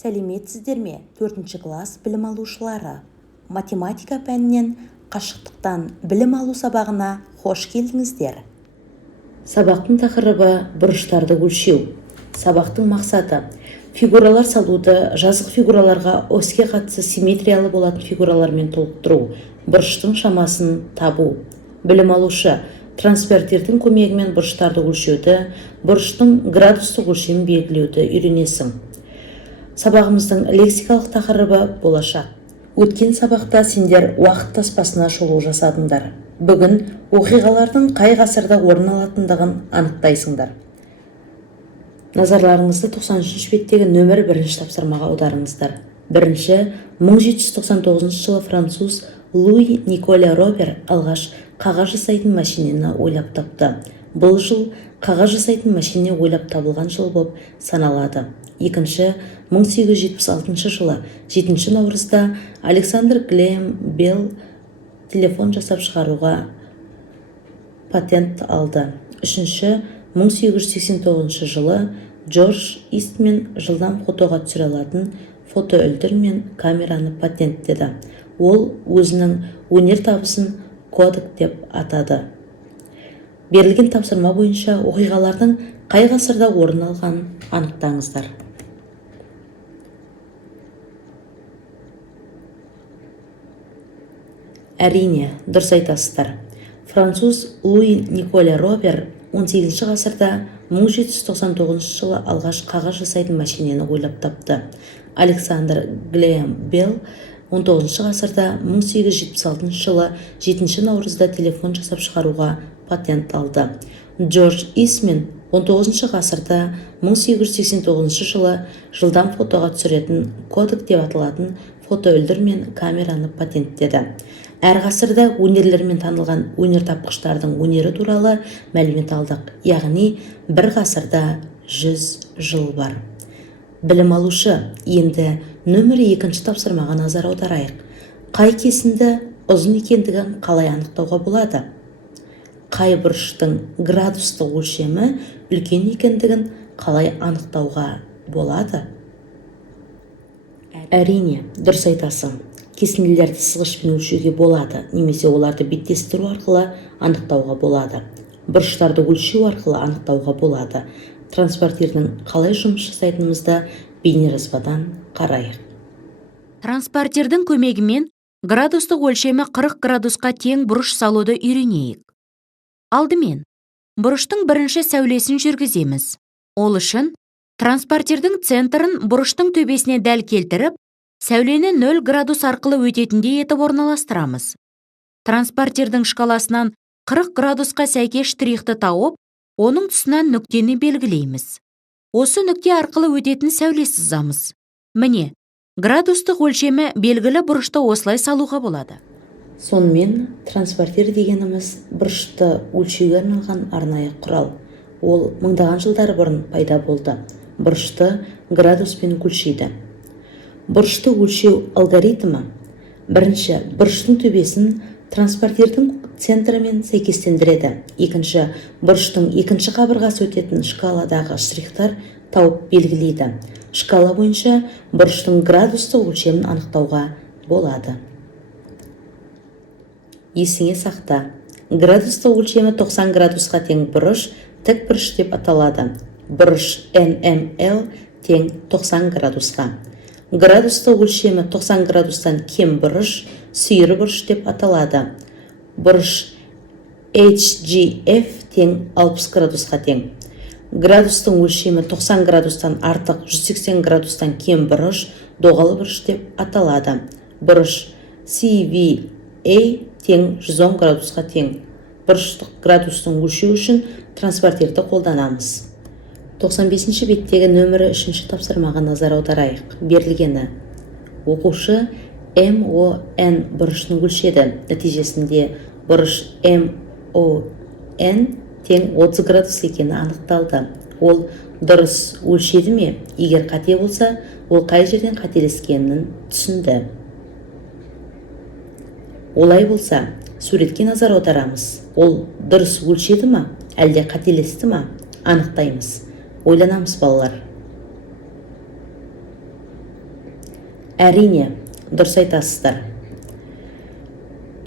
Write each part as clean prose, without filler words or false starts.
Сәлеметсіздер ме, 4-ші класс білім алушылары? Математика пәнінен қашықтықтан білім алу сабағына қош келдіңіздер. Сабақтың тақырыбы бұрыштарды өлшеу. Сабақтың мақсаты фигуралар салуды жазық фигураларға оське қатысы симметриялы болатын фигуралармен толықтыру, бұрыштың шамасын табу. Білім алушы транспертердің көмегімен бұрыштарды өлшеуді, бұрыштың градустық өлшемін белгілеуді үйренесің. Сабағымыздың лексикалық тақырыбы болашақ. Өткен сабақта сендер уақыт таспасына шолу жасадыңдар. Бүгін оқиғалардың қай ғасырда орын алатындығын анықтайсыңдар. Назарларыңызды 90-ші беттегі нөмір 1-ші тапсырмаға аударыңыздар. Бірінші, 1799 жылы француз Луи Николя Робер алғаш қағаз жасайтын машинені ойлап тапты. Бұл жыл қағаз жасайтын машине ойлап табылған жыл болып саналады. Екінші, 1876 жылы 7 наурызда Александр Грэхэм Белл телефон жасап шығаруға патент алды. Үшінші, 1889 жылы Джордж Истмен жылдам фотоға түсіре алатын фотоүлдір мен камераны патенттеді. Ол өзінің өнер табысын кодек деп атады. Берілген тапсырма бойынша оқиғалардың қай ғасырда орын алғанын анықтаңыздар. Әрине, дұрыс айтасыздар. Француз Луи Николя Робер 18 ғасырда 1799 жылы алғаш қағаз жасайтын машинені ойлап тапты. Александр Грэхэм Белл 19 ғасырда 1876 жылы 7 наурызда телефон жасап шығаруға патент алды. Джордж Истмен 19 ғасырда 1889 жылы жылдам фотоға түсіретін кодек деп аталатын фотоүлдір мен камераны патенттеді. Әр ғасырда өнерлермен танылған өнертапқыштардың өнері туралы мәлімет алдық. Яғни бір ғасырда 100 жыл бар. Білім алушы, енді нөмір 2-ші тапсырмаға назар аударайық. Қай кесінді ұзын екендігін қалай анықтауға болады? Қай бұрыштың градустық өлшемі үлкен екендігін қалай анықтауға болады? Әрине, дұрыс айтасың. Кесінділерді сызғышпен өлшеуге болады, немесе оларды беттестіру арқылы анықтауға болады. Бұрыштарды өлшеу арқылы анықтауға болады. Транспортердің қалай жұмыс жасайтынымызды бейнежазбадан қарайық. Транспортердің көмегімен градустық өлшемі 40 градусқа тең бұрыш салуды үйренейік. Алдымен, бұрыштың бірінші сәулесін жүргіземіз. Ол үшін транспортердің центрін бұрыштың төбесіне дәл келтіріп, сәулені 0 градус арқылы өтетіндей етіп орналастырамыз. Транспортердің шкаласынан 40 градусқа сәйкес штрихты тауып, оның тұсынан нүктені белгілейміз. Осы нүкте арқылы өтетін сәуле сызамыз. Міне, градустық өлшемі белгілі бұрышты осылай салуға болады. Сонымен транспортер дегеніміз бұрышты өлшеуге арналған арнайы құрал. Ол мыңдаған жылдар бұрын пайда болды. Бұрышты градуспен өлшейді. Бұрышты өлшеу алгоритмі. Бірінші, бұрыштың төбесін транспортердің центрімен сәйкестендіреді. Екінші, бұрыштың екінші қабырғасы өтетін шкаладағы штрихтар тауып белгілейді. Шкала бойынша бұрыштың градустық өлшемін анықтауға болады. Есіңе сақта. Градустық өлшемі 90 градусқа тең бұрыш тік бұрыш деп аталады. Бұрыш NML тең 90 градусқа. Градустық өлшемі 90 градустан кем бұрыш сүйір бұрыш деп аталады. Бұрыш HGF тең 60 градусқа тең. Градустың өлшемі 90 градустан артық 180 градустан кем бұрыш доғалы бұрыш деп аталады. Бұрыш CVA тең 110 градусқа тең. Бұрыштық градустың өлшеу үшін транспортерді қолданамыз. 95-ші беттегі нөмірі 3-ші тапсырмаға назар аударайық. Берілгені. Оқушы MON бұрышын өлшеді. Нәтижесінде бұрыш MON тең 30 градус екені анықталды. Ол дұрыс өлшеді ме? Егер қате болса, ол қай жерден қателескенін түсінді. Олай болса, суретке назар аударамыз. Ол дұрыс өлшеді ме? Әлде қателесті ме? Анықтаймыз. Ойланамыз балалар. Әрине, дұрыс айтасыздар.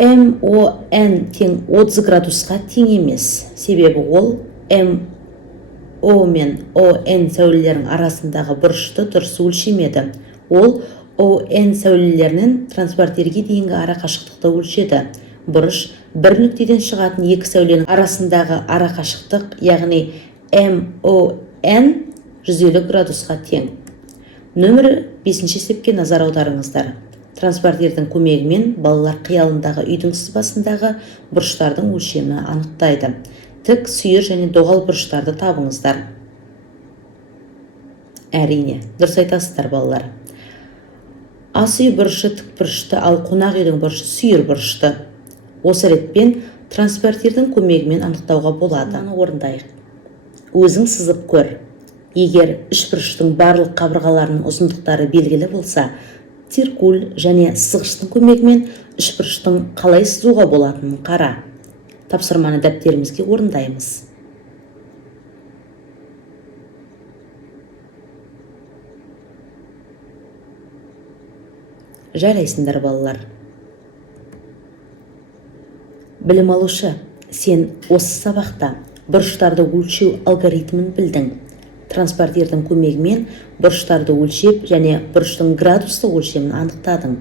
MON тең 30 градусқа тең емес. Себебі ол MO мен ON сәулелерінің арасындағы бұрышты дұрыс өлшемеді. Ол ON сәулелерінің транспортерге дейінгі ара қашықтықты өлшеді. Бұрыш бір нүктеден шығатын екі сәуленің арасындағы ара қашықтық, яғни MON 150 градусқа тең. Нөмірі 5-ші есепке назар аударыңыздар. Транспортердің көмегімен балалар қиялындағы үйдің сызбасындағы бұрыштардың өлшемі анықтайды. Тік, сүйір және доғал бұрыштарды табыңыздар. Әрине, дұрыс айтасыздар балалар. Ас үй бұрышы тік бұрышты, ал қонақ үйдің бұрышы сүйір бұрышты. Осы ретпен транспортердің көмегімен анықтауға болады. Оны орындайық. Өзің сызып көр. Егер үш бұрыштың барлық қабырғаларының ұзындықтары белгілі болса, циркуль және сызғыштың көмегімен үш бұрыштың қалай сызуға болатынын қара. Тапсырманы дәптерімізге орындаймыз. Жарайсыңдар балалар. Білім алушы, сен осы сабақта бұрыштарды өлшеу алгоритмін білдің. Транспортердің көмегімен бұрыштарды өлшеп және бұрыштың градустық өлшемін анықтадың.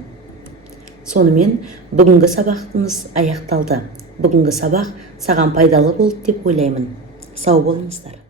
Сонымен бүгінгі сабағымыз аяқталды. Бүгінгі сабақ саған пайдалы болды деп ойлаймын. Сау болыңыздар.